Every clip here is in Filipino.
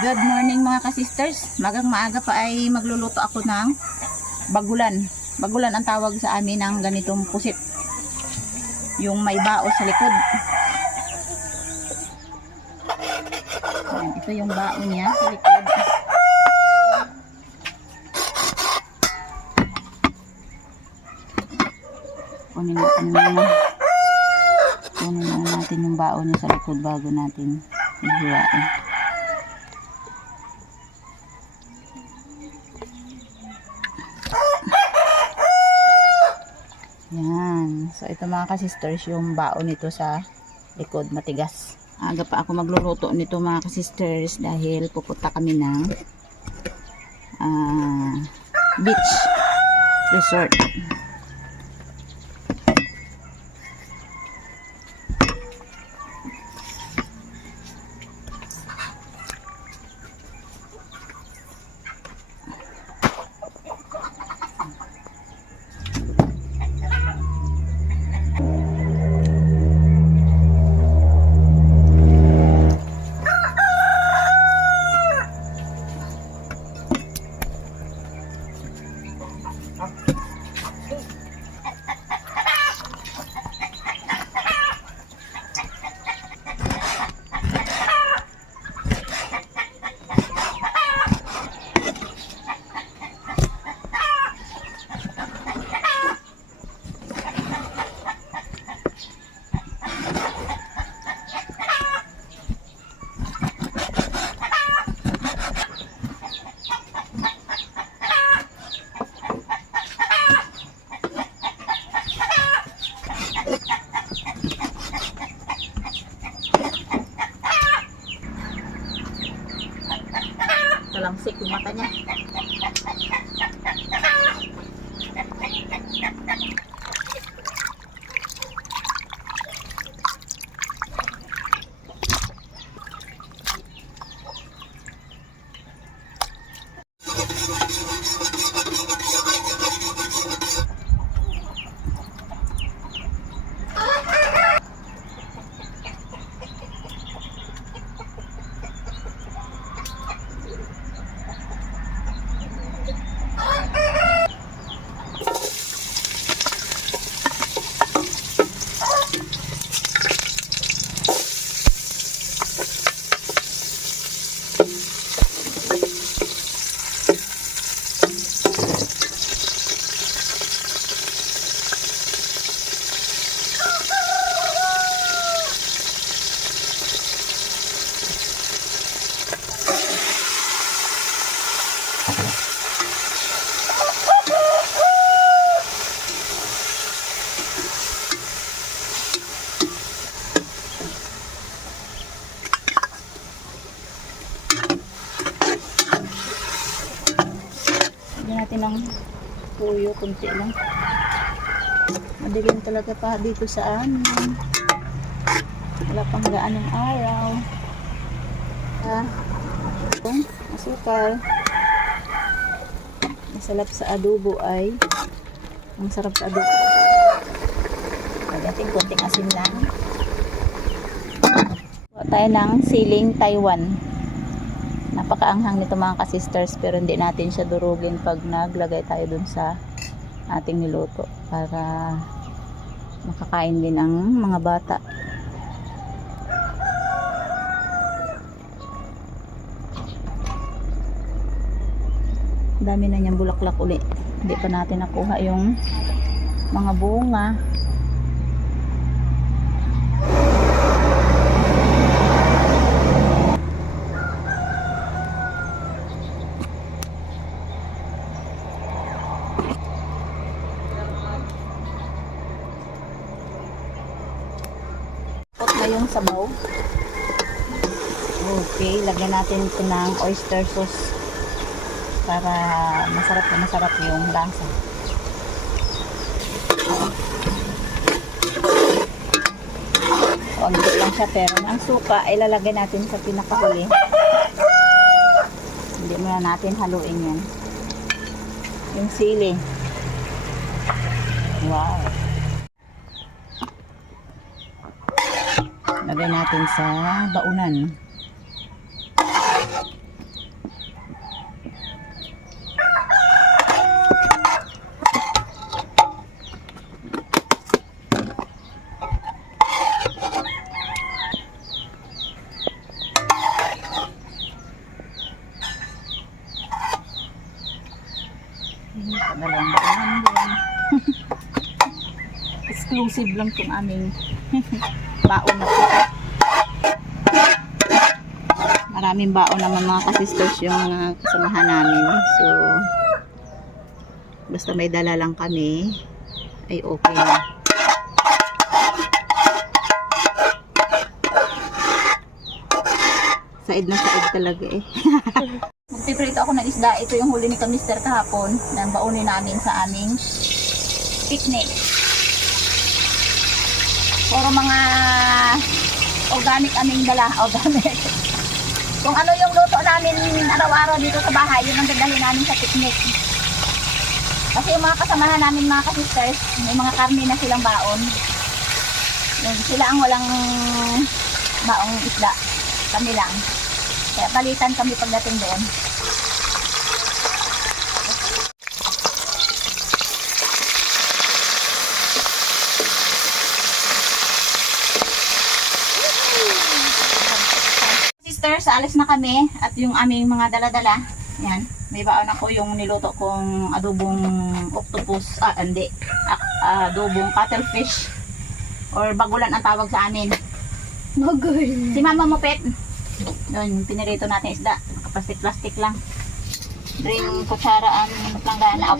Good morning mga ka-sisters. Magang maaga pa ay magluluto ako ng bagulan. Bagulan ang tawag sa amin ng ganitong pusit. Yung may bao sa likod. Ayan, ito yung bao niya sa likod. Kunin natin yung bao niya sa likod bago natin ihiwain. Yan. So, ito mga ka-sisters, yung baon nito sa likod, matigas. Aga pa ako magluluto nito mga ka-sisters dahil pupunta kami ng beach resort. Talangsik yung mata niya. Natin ng puyo, kunti lang. Madilim talaga pa dito sa amin. Wala pang gaan ng araw. Asukal. Masarap sa adobo ay ang sarap sa adobo. Lagyan konting asin lang. Kuha tayo ng siling Taiwan. Napakaanghang nito mga ka-sisters, pero hindi natin siya durugin pag naglagay tayo dun sa ating niluto para makakain din ang mga bata. Dami na niyang bulaklak uli. Hindi pa natin nakuha yung mga bunga. Na yung sabaw. Okay, lagyan natin ito ng oyster sauce para masarap na masarap yung lasa. Huwag lang siya, pero ang suka ay lalagay natin sa pinakahuli. Hindi muna natin haluin yan. Yung sili. Wow. Lagay natin sa baunan. exclusive lang itong aming baon na po. Maraming baon naman mga kasisters yung mga kasamahan namin. So, basta may dala lang kami, ay okay na. Said na said talaga eh. Magpiprito ako ng isda. Ito yung huli ni Kamister kahapon. Na baunin namin sa aming picnic. Puro mga organic aming dala. Organic. Kung ano yung luto namin araw-araw dito sa bahay, yun ang dadalhin namin sa picnic. Kasi yung mga kasamahan namin mga kasisters, may mga karne na silang baon. Yun, sila ang walang baong isda. Kami lang. Kaya palitan kami pagdating doon. Sisters, alis na kami at yung aming mga dala-dala. Yan. May baon ako yung niluto kong adobong octopus. Adobong cuttlefish. Or bagulan ang tawag sa amin. Bagay. Si Mama Mopet. Doon, pinirito natin isda. Plastic-plastic lang. Ring kutsara ang planggana.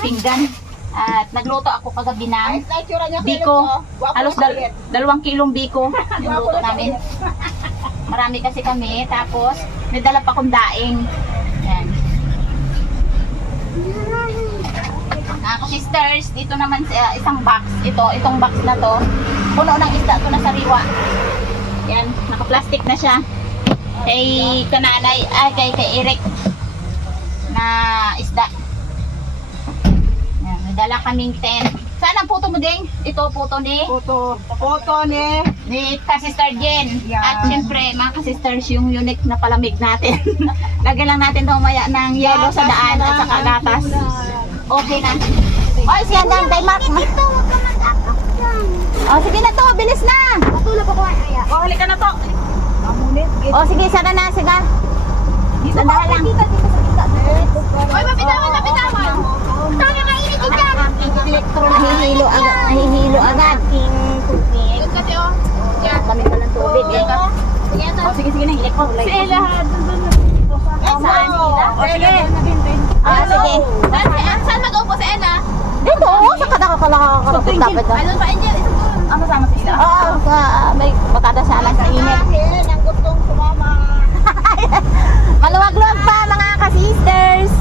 Pinggan. At nagluto ako kagabi ng biko. Halos 2 kilong biko yung luto namin. Marami kasi kami. Tapos, may dala pa akong daing. Yan. Ako sisters, dito naman isang box. Itong box na to. Puno ng isda to na sariwa. Yan, naka-plastic na siya. Kay kananay, kay Eric na isda. Yan, may dala kaming tent. Saan ang puto mo, Ding? Ito puto ni? Puto ni Ni Kasister Jen. Yeah. At syempre, mga kasisters, yung unique na palamig natin. Lagyan lang natin humaya ng yelo sa daan at saka gatas. Okay na. Oy, siya na, day Mark. Ito, wag ka mag-up dyan. Oh, sige na to, bilis na. Matulog ako kaya. Oh, halika na to. Amunit. Oh, sige, sana na, sige. Sandahan lang. Dito sa kita. Oy, mapitawan. Sana mainit dyan. Nahihilo agad. Nahihilo agad. Tubig. Kasi oh. Kami palang tubig eh. Oh, sige, na, hilik ko. Si Ella, Saan? Oh, sige. Ah, sige. Saan mag-upo si Ella? Dito, sa kadakakalakakarapit dapat na. Ano pa, Angel? Isang doon. Ano sama sila? Oo, may batada sa alas sa init. Ang gustong sumama. Maluwag-luwag pa mga ka-sisters.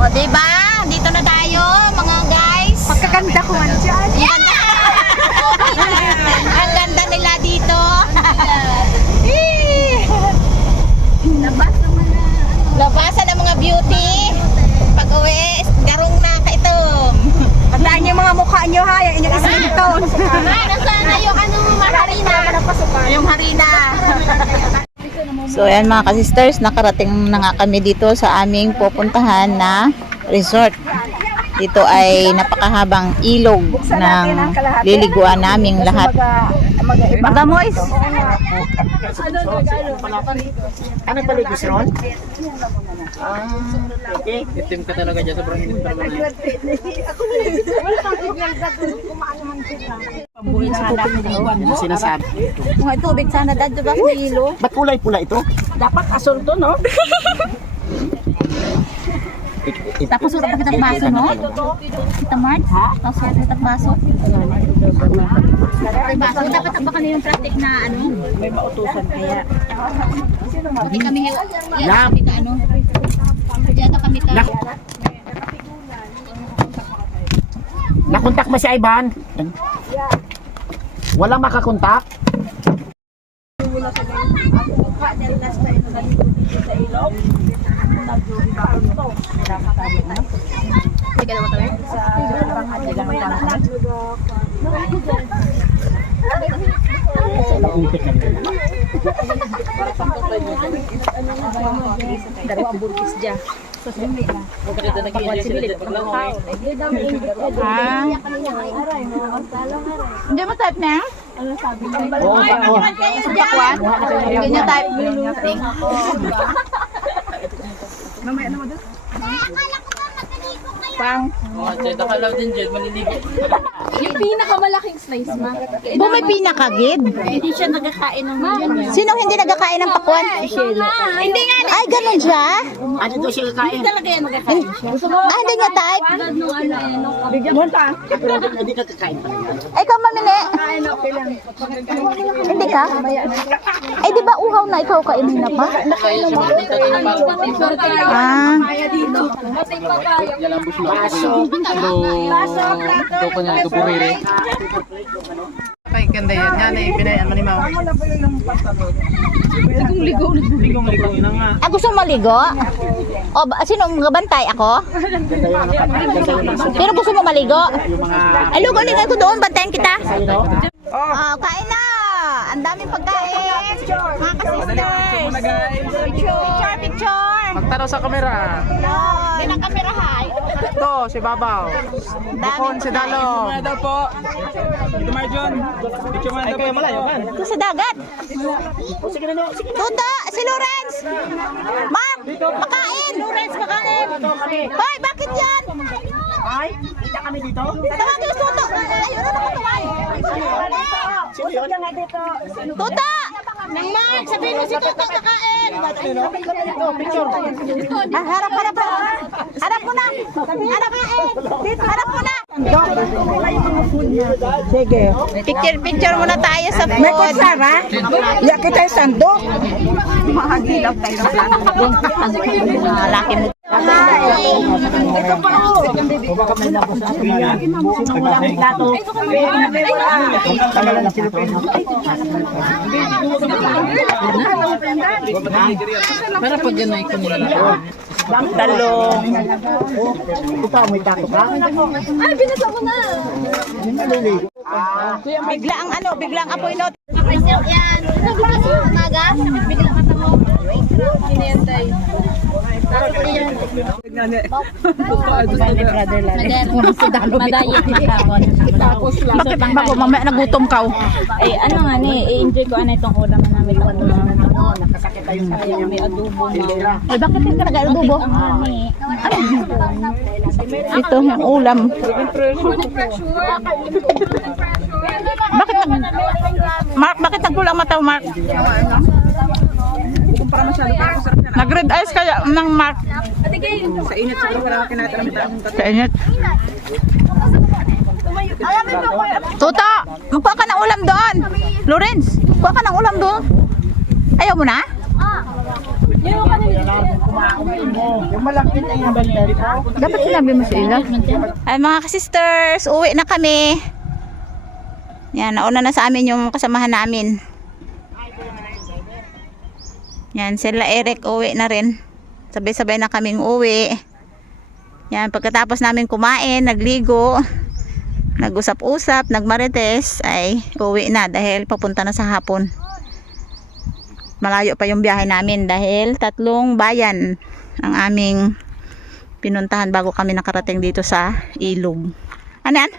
O, diba? Dito na tayo, mga guys. Pagkaganda ko man dyan. Ang ganda nila dito. Labas naman na. Labasan ng mga beauty. Pag uwi, garong na kaitom. Tandaan niyo mga mukha niyo ha. Yung inyong isang tone. Nasaan na yung harina? Yung harina. So ayan mga ka-sisters, nakarating na nga kami dito sa aming pupuntahan na resort. Dito ay napakahabang ilog ng liliguan naming lahat. Magamoys! Ano paligos ron? Okay, itim ka talaga dyan, sobrang init pa naman. Ano sinasabi? Mga tubig sana dad, diba? Sa ilo. Ba't kulay pula ito? Dapat asol to, no? Tapos urap kita baso, no? Kita Mart? Tapos urap kita baso. Baso, dapat ba kami yung plastic na ano? May mautusan kaya. Hindi kami Lab. kami ka ano? Diyan kami ka. Nakontak mo si Ivan? Walang makakontak? Dalawang burkis dyan. Hindi mo type na? Oo, oo. Pakwan? Hindi niya type. Mamaya naman doon. Akala ko ba magaligo kayo? Pang. Nakalaw din dyan, maliligo. Yung pinakamalaking slice, ma. May pinakagid. Hindi siya nagkakain ng ganyan. Sino hindi nagkakain ng pakwan? Hindi nga. Ay, ganun siya? Ano daw siya kakain? Talaga yan nagkakain siya. Hindi niya type. Hindi ka kakain talaga. Ay, ikaw mamili. Hindi ka? Ay, di ba uhaw na ikaw kainin na pa? Ah. Kay ganda yan. Yan ay pinayan mo ni Mao. Ligong-ligo na nga. Ah, gusto mo maligo? O, sino bantay ako? Pero gusto mo maligo? Ay, lugo-ligo ko doon. Bantayan kita. Oh, kain na. Ang daming pagkain. Mga ka-sisters. Picture. Magtanaw sa kamera. Yan ang kamerahay. Ito, si Babaw. Bukon, si Dalong. Daw po. Ito Marjon. Picture man daw po. Malayo kan. Ito sa dagat. Tuta, si Lawrence. Mark, makain. Lawrence, makain. Hoy, bakit yan? Ay, kita kami dito. Tawagin yung Tuto. Ayun na nakatuway. Sino yun? Tuta! Nang Mark, sabihin mo si Tuto makain. Picture. Ah, harap na. Harap mo na. Harap mo na. Sige. Picture muna tayo sa food. May kutsara? Ya kita yung sandok. Laki mo. Ito pa ako. Para pag ganay ko nila. Talong. Ito, may tato ka? Ay, binasa mo na. Biglang apoy not. Yan. Bukas umaga. Bigla mata mo. Kinentay. Madayit na tapon. Bakit bago mamaya nagutom ka? Ay, ano nga ni, i-enjoy ko ano itong ulam na namin itong may adobo na. Ay, bakit hindi ka nag-adobo? Ani. Ito yung ulam. Bakit nagkulang mata, Mark? Nag-red eyes kaya ng Mark. Sa init sa wala na kinatalamit. Sa init. Tuta, magkuha ka ng ulam doon. Lawrence, kuha ka ng ulam doon. Ayaw mo na? Yung malapit ay yung bandal. Dapat sinabi mo sa ila. Ay mga ka-sisters, uwi na kami. Yan, nauna na sa amin yung kasamahan namin. Yan, sila Eric uwi na rin. Sabay-sabay na kaming uwi. Yan, pagkatapos namin kumain, nagligo, nag-usap-usap, nagmarites, ay uwi na dahil papunta na sa hapon. Malayo pa yung biyahe namin dahil 3 bayan ang aming pinuntahan bago kami nakarating dito sa Ilog. Ano yan?